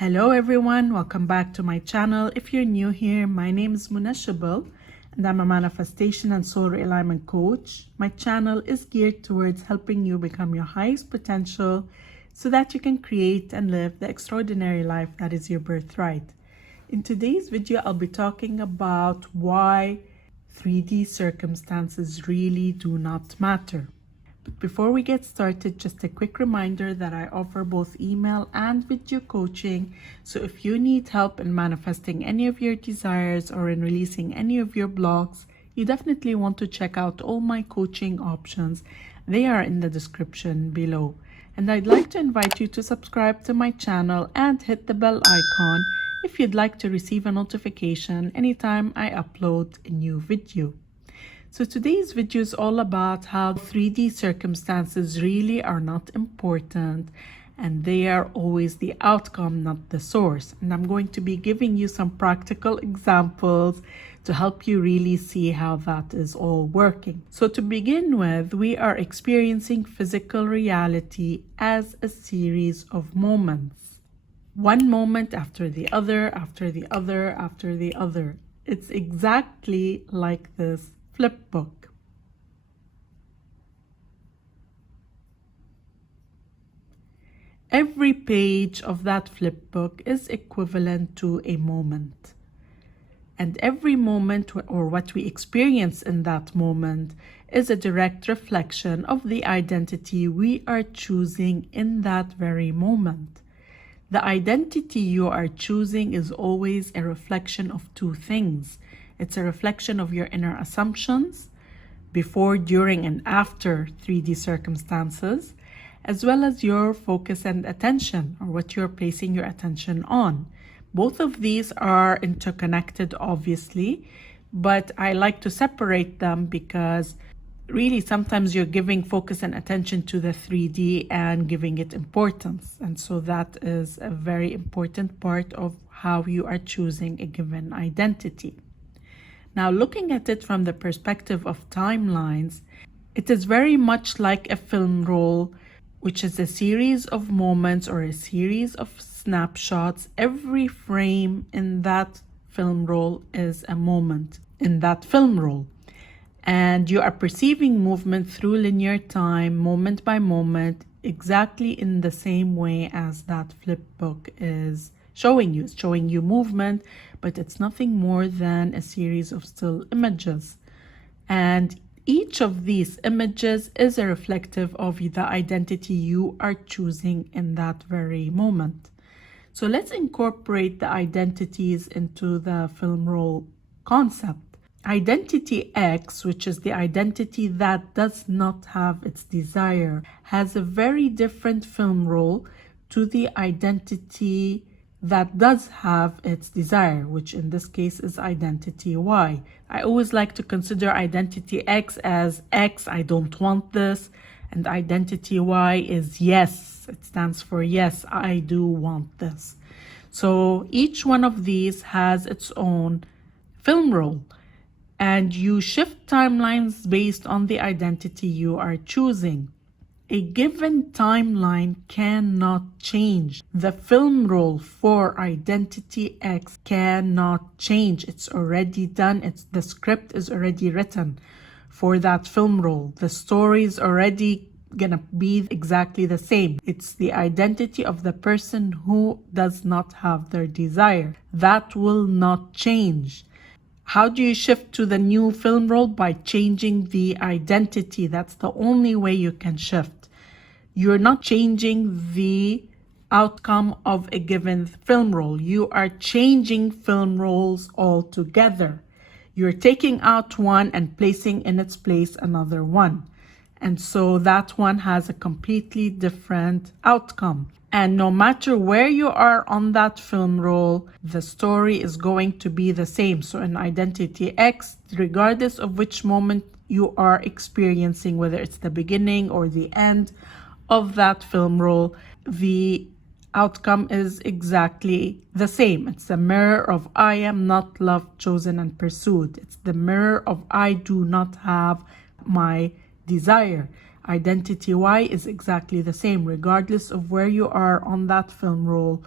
Hello everyone, welcome back to my channel. If you're new here, my name is Irresistible and I'm a manifestation and soul realignment coach. My channel is geared towards helping you become your highest potential so that you can create and live the extraordinary life that is your birthright. In today's video, I'll be talking about why 3D circumstances really do not matter. But before we get started, just a quick reminder that I offer both email and video coaching. So if you need help in manifesting any of your desires or in releasing any of your blocks, you definitely want to check out all my coaching options. They are in the description below. And I'd like to invite you to subscribe to my channel and hit the bell icon if you'd like to receive a notification anytime I upload a new video. So today's video is all about how 3D circumstances really are not important and they are always the outcome, not the source. And I'm going to be giving you some practical examples to help you really see how that is all working. So to begin with, we are experiencing physical reality as a series of moments. One moment after the other, after the other, after the other. It's exactly like this flip book. Every page of that flip book is equivalent to a moment. And every moment, or what we experience in that moment, is a direct reflection of the identity we are choosing in that very moment. The identity you are choosing is always a reflection of two things. It's a reflection of your inner assumptions before, during, and after 3D circumstances, as well as your focus and attention, or what you're placing your attention on. Both of these are interconnected, obviously, but I like to separate them because really sometimes you're giving focus and attention to the 3D and giving it importance. And so that is a very important part of how you are choosing a given identity. Now, looking at it from the perspective of timelines, it is very much like a film roll, which is a series of moments or a series of snapshots. Every frame in that film roll is a moment in that film roll. And you are perceiving movement through linear time, moment by moment, exactly in the same way as that flip book is showing you. It's showing you movement, but it's nothing more than a series of still images. And each of these images is a reflective of the identity you are choosing in that very moment. So let's incorporate the identities into the film roll concept. Identity X, which is the identity that does not have its desire, has a very different film roll to the identity that does have its desire, which in this case is identity Y. I always like to consider identity X as X, I don't want this, and identity Y is yes. It stands for yes, I do want this. So each one of these has its own film roll, and you shift timelines based on the identity you are choosing. A given timeline cannot change. The film roll for identity X cannot change. It's already done. The script is already written for that film roll. The story is already gonna be exactly the same. It's the identity of the person who does not have their desire. That will not change. How do you shift to the new film roll? By changing the identity. That's the only way you can shift. You're not changing the outcome of a given film roll. You are changing film rolls altogether. You're taking out one and placing in its place another one. And so that one has a completely different outcome. And no matter where you are on that film roll, the story is going to be the same. So in identity X, regardless of which moment you are experiencing, whether it's the beginning or the end of that film roll, the outcome is exactly the same. It's the mirror of I am not loved, chosen, and pursued. It's the mirror of I do not have my desire. Identity Y is exactly the same, regardless of where you are on that film roll.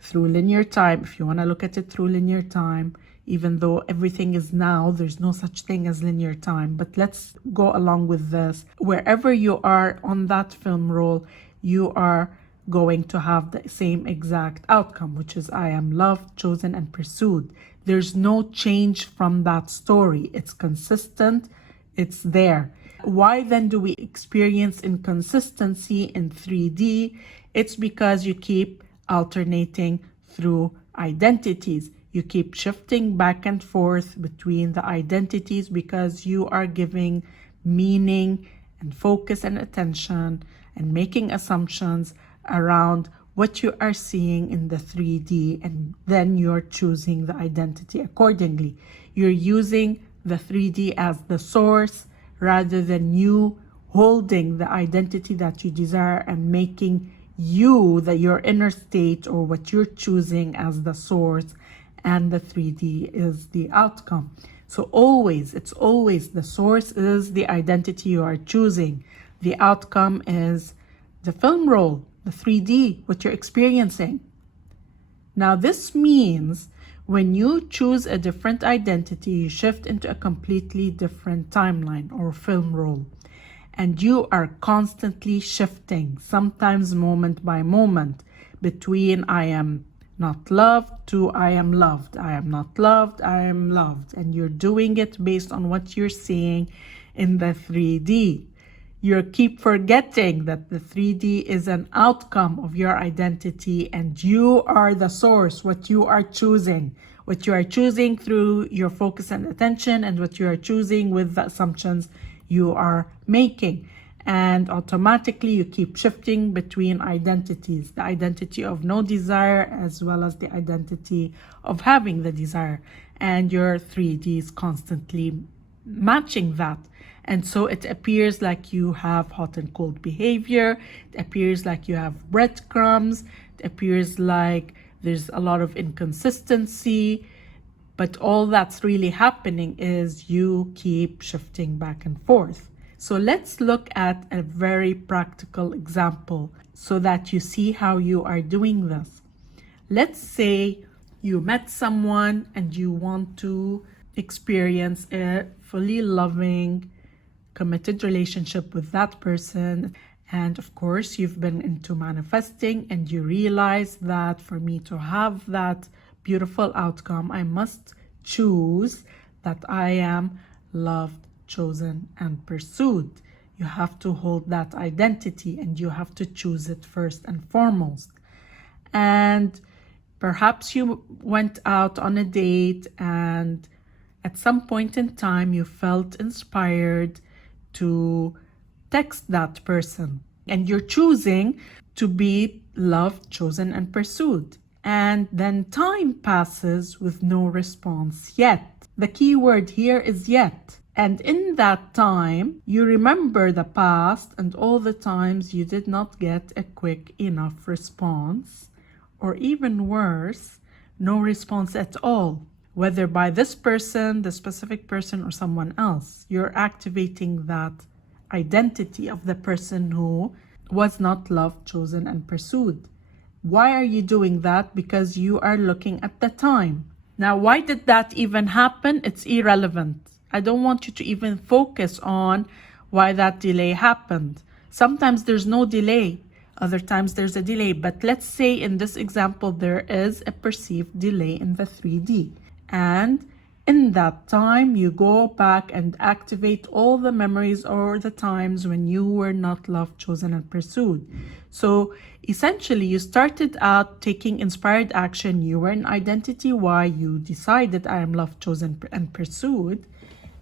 through linear time, if you want to look at it through linear time, even though everything is now, there's no such thing as linear time. But let's go along with this. Wherever you are on that film roll, you are going to have the same exact outcome, which is I am loved, chosen, and pursued. There's no change from that story. It's consistent. It's there. Why then do we experience inconsistency in 3D? It's because you keep alternating through identities. You keep shifting back and forth between the identities because you are giving meaning and focus and attention and making assumptions around what you are seeing in the 3D, and then you're choosing the identity accordingly. You're using the 3D as the source rather than you holding the identity that you desire and making your inner state or what you're choosing as the source, and the 3D is the outcome. So it's always the source is the identity you are choosing. The outcome is the film roll, the 3D, what you're experiencing. Now, this means when you choose a different identity, you shift into a completely different timeline or film roll. And you are constantly shifting, sometimes moment by moment, between I am not loved to I am loved. I am not loved, I am loved. And you're doing it based on what you're seeing in the 3D. You keep forgetting that the 3D is an outcome of your identity and you are the source, what you are choosing through your focus and attention, and what you are choosing with the assumptions you are making. And automatically you keep shifting between identities, the identity of no desire as well as the identity of having the desire. And your 3D is constantly matching that. And so it appears like you have hot and cold behavior. It appears like you have breadcrumbs. It appears like there's a lot of inconsistency. But all that's really happening is you keep shifting back and forth. So let's look at a very practical example so that you see how you are doing this. Let's say you met someone and you want to experience a fully loving, committed relationship with that person. And of course, you've been into manifesting and you realize that for me to have that beautiful outcome, I must choose that I am loved, chosen, and pursued. You have to hold that identity and you have to choose it first and foremost. And perhaps you went out on a date and at some point in time you felt inspired to text that person, and you're choosing to be loved, chosen, and pursued. And then time passes with no response yet. The key word here is yet. And in that time, you remember the past and all the times you did not get a quick enough response, or even worse, no response at all. Whether by this person, the specific person, or someone else, you're activating that identity of the person who was not loved, chosen, and pursued. Why are you doing that? Because you are looking at the time. Now, why did that even happen? It's irrelevant. I don't want you to even focus on why that delay happened. Sometimes there's no delay. Other times there's a delay. But let's say in this example, there is a perceived delay in the 3D. And in that time, you go back and activate all the memories or the times when you were not loved, chosen, and pursued. So essentially, you started out taking inspired action. You were in identity Y. You decided I am loved, chosen, and pursued.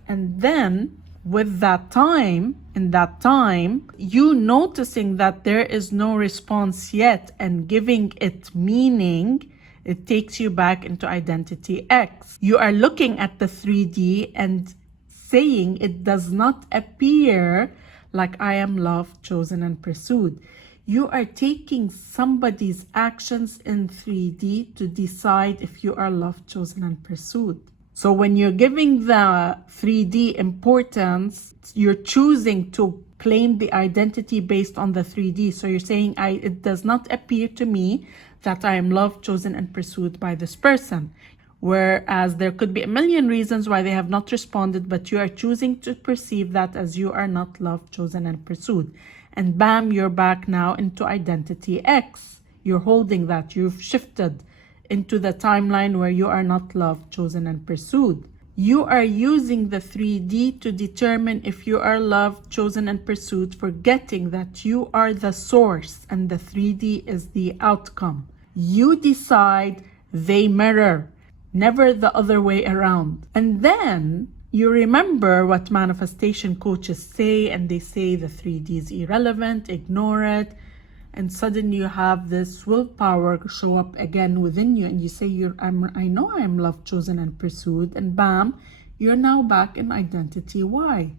And then with that time, in that time, you noticing that there is no response yet and giving it meaning, it takes you back into identity X. You are looking at the 3D and saying it does not appear like I am loved, chosen, and pursued. You are taking somebody's actions in 3D to decide if you are loved, chosen, and pursued. So when you're giving the 3D importance, you're choosing to claim the identity based on the 3D. So you're saying, it does not appear to me that I am loved, chosen, and pursued by this person. Whereas there could be a million reasons why they have not responded, but you are choosing to perceive that as you are not loved, chosen, and pursued. And bam, you're back now into identity X. You're holding that. You've shifted into the timeline where you are not loved, chosen, and pursued. You are using the 3D to determine if you are loved, chosen, and pursued, forgetting that you are the source and the 3D is the outcome. You decide, they mirror. Never the other way around. And then you remember what manifestation coaches say, and they say the 3D is irrelevant, ignore it. And suddenly you have this willpower show up again within you, and you say, I know I'm loved, chosen, and pursued, and bam, you're now back in identity Y.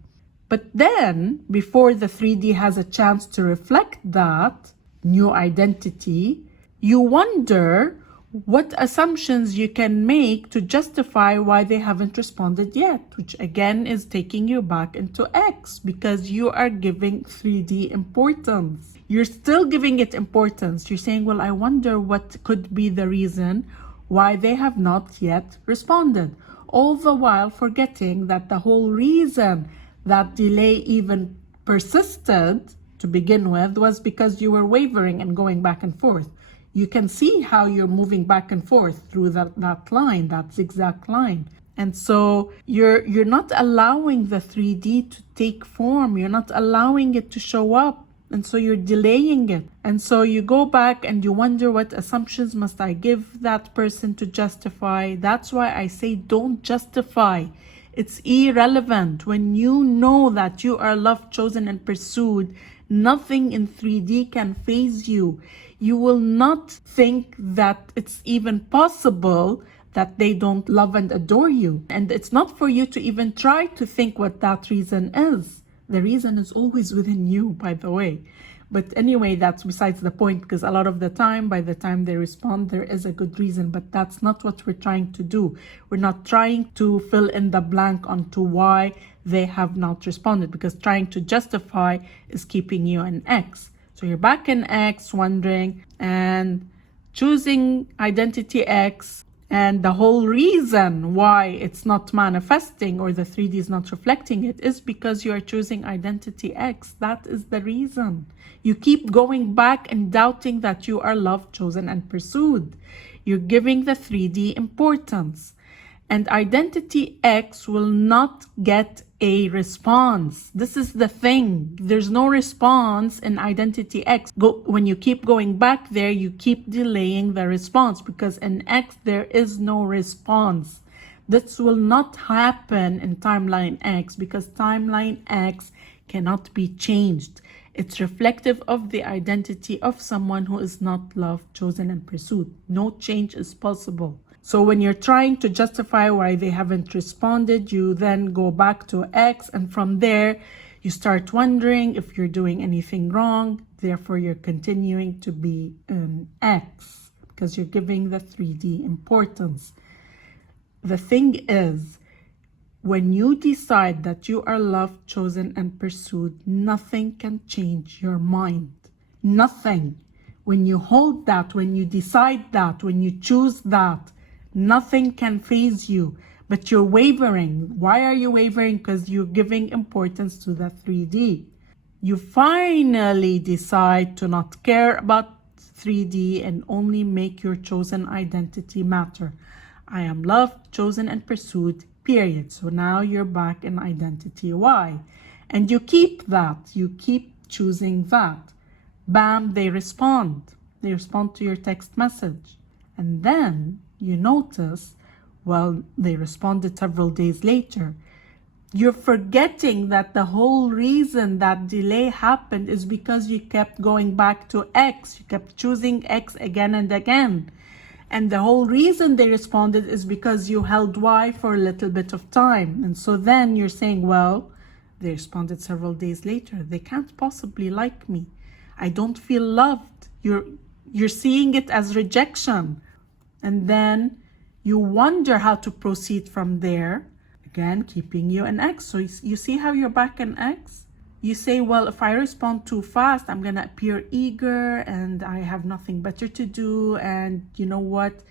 But then, before the 3D has a chance to reflect that new identity, you wonder what assumptions you can make to justify why they haven't responded yet, which again is taking you back into X, because you are giving 3D importance. You're still giving it importance. You're saying, well, I wonder what could be the reason why they have not yet responded. All the while forgetting that the whole reason that delay even persisted to begin with was because you were wavering and going back and forth. You can see how you're moving back and forth through that line, that zigzag line. And so you're not allowing the 3D to take form. You're not allowing it to show up. And so you're delaying it. And so you go back and you wonder, what assumptions must I give that person to justify? That's why I say don't justify. It's irrelevant. When you know that you are loved, chosen, and pursued, nothing in 3D can faze you. You will not think that it's even possible that they don't love and adore you. And it's not for you to even try to think what that reason is. The reason is always within you, by the way. But anyway, that's besides the point, because a lot of the time, by the time they respond, there is a good reason. But that's not what we're trying to do. We're not trying to fill in the blank onto why they have not responded, because trying to justify is keeping you in X. So you're back in X, wondering and choosing identity X. And the whole reason why it's not manifesting or the 3D is not reflecting it is because you are choosing identity X. That is the reason. You keep going back and doubting that you are loved, chosen, and pursued. You're giving the 3D importance. And identity X will not get a response. This is the thing. There's no response in identity X. When you keep going back there, you keep delaying the response, because in X there is no response. This will not happen in timeline X, because timeline X cannot be changed. It's reflective of the identity of someone who is not loved, chosen, and pursued. No change is possible. So when you're trying to justify why they haven't responded, you then go back to X, and from there you start wondering if you're doing anything wrong. Therefore, you're continuing to be in X because you're giving the 3D importance. The thing is, when you decide that you are loved, chosen, and pursued, nothing can change your mind. Nothing. When you hold that, when you decide that, when you choose that, nothing can faze you, but you're wavering. Why are you wavering? Because you're giving importance to the 3D. You finally decide to not care about 3D and only make your chosen identity matter. I am loved, chosen, and pursued, period. So now you're back in identity Y. And you keep that. You keep choosing that. Bam, they respond. They respond to your text message. And then you notice, well, they responded several days later. You're forgetting that the whole reason that delay happened is because you kept going back to X. You kept choosing X again and again. And the whole reason they responded is because you held Y for a little bit of time. And so then you're saying, well, they responded several days later. They can't possibly like me. I don't feel loved. You're seeing it as rejection. And then you wonder how to proceed from there. Again, keeping you in X. So you see how you're back in X? You say, well, if I respond too fast, I'm going to appear eager and I have nothing better to do. And you know what?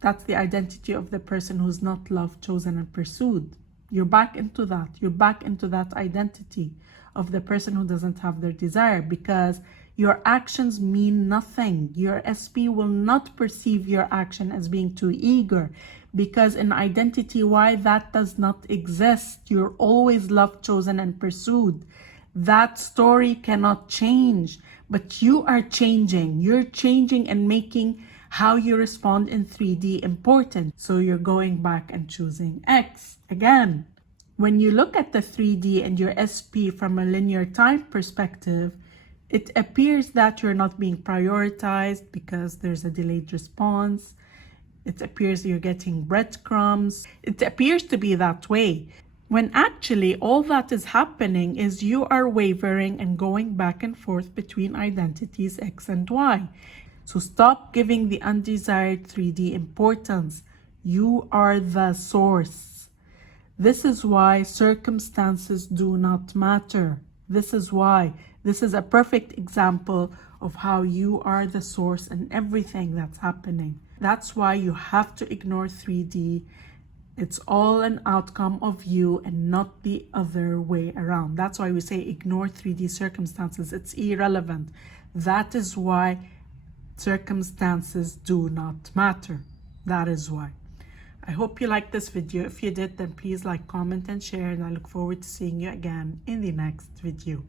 That's the identity of the person who's not loved, chosen, and pursued. You're back into that. You're back into that identity of the person who doesn't have their desire, because your actions mean nothing. Your SP will not perceive your action as being too eager, because in identity Y, that does not exist. You're always loved, chosen, and pursued. That story cannot change, but you are changing. You're changing and making how you respond in 3D important. So you're going back and choosing X again. When you look at the 3D and your SP from a linear time perspective, it appears that you're not being prioritized because there's a delayed response. It appears you're getting breadcrumbs. It appears to be that way, when actually all that is happening is you are wavering and going back and forth between identities X and Y. So stop giving the undesired 3D importance. You are the source. This is why circumstances do not matter. This is why. This is a perfect example of how you are the source in everything that's happening. That's why you have to ignore 3D. It's all an outcome of you and not the other way around. That's why we say ignore 3D circumstances. It's irrelevant. That is why circumstances do not matter. That is why. I hope you liked this video. If you did, then please like, comment, and share. And I look forward to seeing you again in the next video.